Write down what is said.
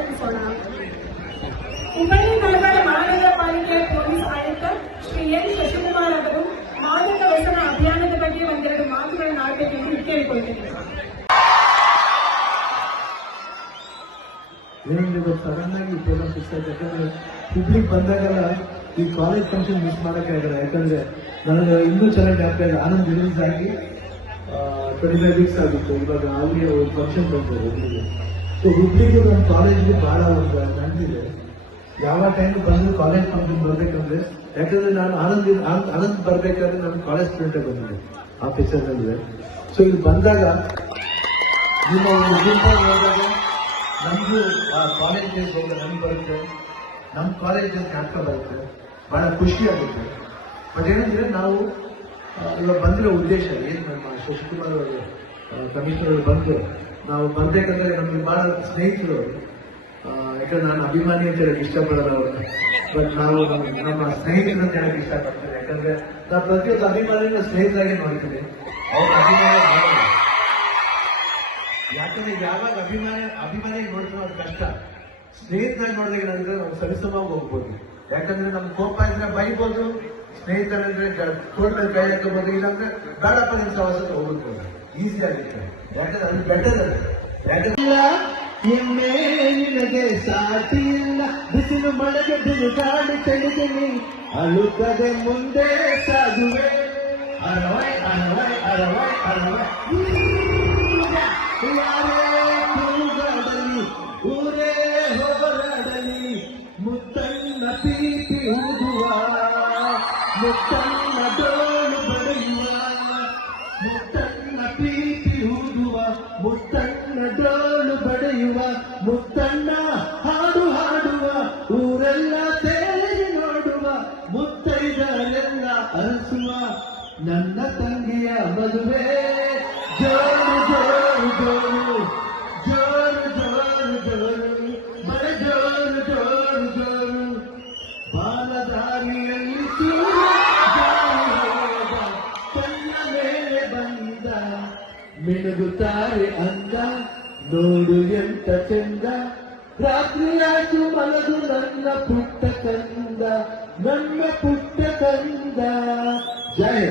ಸ್ವಾಗತಿಸೋಣ. ಹುಬ್ಬಳ್ಳಿ ಧಾರವಾಡ ಮಹಾನಗರ ಪಾಲಿಕೆಯ ಪೊಲೀಸ್ ಆಯುಕ್ತ ಶ್ರೀ ಎನ್ ಶಶಿಕುಮಾರ್ ಅವರು ಮಾದಕ ವ್ಯಸನ ಅಭಿಯಾನದ ಬಗ್ಗೆ ಒಂದೆರಡು ಮಾತುಗಳನ್ನು ಆಡಬೇಕೆಂದು ಕೇಳಿಕೊಳ್ತೇನೆ. ಏನಂದ್ರೆ ಸಡನ್ ಆಗಿ ಪ್ರೋಗ್ರಾಮ್ ಫಿಕ್ಸ್ ಆಯ್ತು. ಯಾಕಂದ್ರೆ ಹುಬ್ಳಿಗೆ ಬಂದಾಗೆಲ್ಲ ಈ ಕಾಲೇಜ್ ಫಂಕ್ಷನ್ ಮಿಸ್ ಮಾಡಕ್ಕೆ ಆಗಲ್ಲ. ಯಾಕಂದ್ರೆ ನನಗೆ ಇನ್ನೂ ಚೆನ್ನಾಗಿ ಜ್ಞಾಪಕ ಇದೆ. ಆನಂದ್ ರಿಲೀಸ್ ಆಗಿ 25 ವೀಕ್ಸ್ ಆಗಿತ್ತು. ಇವಾಗ ಅಲ್ಲಿ ಒಂದು ಫಂಕ್ಷನ್ ಬಂದಿದೆ ಹುಬ್ಳಿಗೆ. ಸೊ ಹುಬ್ಳಿಗೆ ನಮ್ಮ ಕಾಲೇಜ್ಗೆ ಬಹಳ ಒಂದು ನಂದಿದೆ. ಯಾವ ಟೈಮ್ ಬಂದು ಕಾಲೇಜ್ ಫಂಕ್ಷನ್ ಬರ್ಬೇಕಂದ್ರೆ, ಯಾಕಂದ್ರೆ ನಾನು ಆನಂದ್ ಬರ್ಬೇಕಾದ್ರೆ ನನ್ನ ಕಾಲೇಜ್ ಸ್ಟೂಡೆಂಟ್ ಬಂದಿದೆ ಆಫೀಸರ್ ನಲ್ಲಿದೆ. ಸೊ ಇಲ್ಲಿ ಬಂದಾಗ ನಿಮ್ಮ ಒಂದು ಗುಂಪಾಗಿ ಹೋದಾಗ ನಮಗೂ ಆ ಕಾಲೇಜ್ ಡೇಸ್ ಹೋಗಿ ನಮ್ಗೆ ಬರುತ್ತೆ, ನಮ್ಮ ಕಾಲೇಜ್ ಡೇಸ್ ಜ್ಞಾಪಕ ಬರುತ್ತೆ, ಬಹಳ ಖುಷಿ ಆಗುತ್ತೆ. ಬಟ್ ಏನಂದ್ರೆ ನಾವು ಇವಾಗ ಬಂದಿರೋ ಉದ್ದೇಶ ಏನು, ನಮ್ಮ ಶಶಿಕುಮಾರ್ ಅವರು ಕಮಿಷನರ್ ಬಂದು ನಾವು ಬರ್ಬೇಕಂದ್ರೆ ನಮ್ಗೆ ಬಹಳ ಸ್ನೇಹಿತರು. ಯಾಕಂದ್ರೆ ನಾನು ಅಭಿಮಾನಿ ಅಂತ ಹೇಳಕ್ ಇಷ್ಟಪಡೋದು ಅವರು, ಬಟ್ ನಾವು ನಮ್ಮ ಸ್ನೇಹಿತರು ಅಂತ ಹೇಳಕ್ ಇಷ್ಟಪಡ್ತೇವೆ. ಯಾಕಂದ್ರೆ ನಾವು ಪ್ರತಿಯೊಂದು ಅಭಿಮಾನಿನ ಸ್ನೇಹಿತರಾಗಿ ನೋಡ್ತೀವಿ, ಅವ್ರ ಅಭಿಮಾನ ಮಾಡೋದು. ಯಾಕಂದ್ರೆ ಯಾವಾಗ ಅಭಿಮಾನಿ ನೋಡಿದ್ರೆ ಅದು ಕಷ್ಟ, ಸ್ನೇಹಿತರಾಗಿ ನೋಡಿದಾಗ ಏನಂದ್ರೆ ನಾವು ಸರಿಸಮವಾಗಿ ಹೋಗ್ಬೋದು. ಯಾಕಂದ್ರೆ ನಮ್ ಕೋಪ ಇದ್ರೆ ಬೈಬೋದು, ಸ್ನೇಹಿತರಂದ್ರೆ ತೋಟ ಮೇಲೆ ಕೈ ಹಾಕೋಬಹುದು, ಇಲ್ಲಾಂದ್ರೆ ಬೇಡಪ್ಪ ನಿಮ್ ಸವಾಸ ಹೋಗ್ಬೋದು, ಈಸಿ ಆಗುತ್ತೆ. ಯಾಕಂದ್ರೆ ಅದು ಬೆಟರ್ ಅದು. ಯಾಕಂದ್ರೆ ಎಮ್ಮೆ ನಿನಗೆ ಸಾಟಿ ಇಲ್ಲ, ಬಿಸಿಲು ಮಳೆಗೆ ಬಿರುಗಾಡಿ ತೆಗೆದಿನಿ, ಅಳುತ್ತದೆ ಮುಂದೆ ಸಾಗುವೆ, ಅರವೈ ಅರವೈ ಅರವೈ ಅರವೈ. ಯಾರೇ ಕೂಗಾಡಲಿ, ಊರೇ ಹೋರಾಡಲಿ, ಮುತ್ತಣ್ಣ ಪ್ರೀತಿ ಊದುವ, ಮುತ್ತಣ್ಣ ಡೋಲು ಬಡಿಯುವ, ಮುತ್ತಣ್ಣ ಪ್ರೀತಿ ಊದುವ, ಮುತ್ತಣ್ಣ ಡೋಲು ಬಡಿಯುವ, ಮುತ್ತಣ್ಣ ಹಾಡು ಹಾಡುವ, ಊರೆಲ್ಲ ಸೇರಿ ನೋಡುವ, ಮುತ್ತೈದರೆಲ್ಲ ಅರಸುವ, ನನ್ನ ತಂಗಿಯ ಮದುವೆ ಜೋರು ಜೋರು ಜೋರು, ಜೋರು ಜೋರು ಜೋರು, ಮಳೆ ಜೋರು ಜೋರು ಜೋರು, ಬಾಲದಾರಿಯಲ್ಲಿ ಹೋದ, ಕಣ್ಣ ಮೇಲೆ ಬಂದ, ಮಿನುಗುತ್ತಾರೆ ಅಂದ, ನೋಡು ಎಂತ ಚೆಂದ, ರಾತ್ರಿಯಾಚು ಮಲಗು ನನ್ನ ಪುಟ್ಟ ಕಂದ, ನನ್ನ ಪುಟ್ಟ ಕಂದ. ಜಯ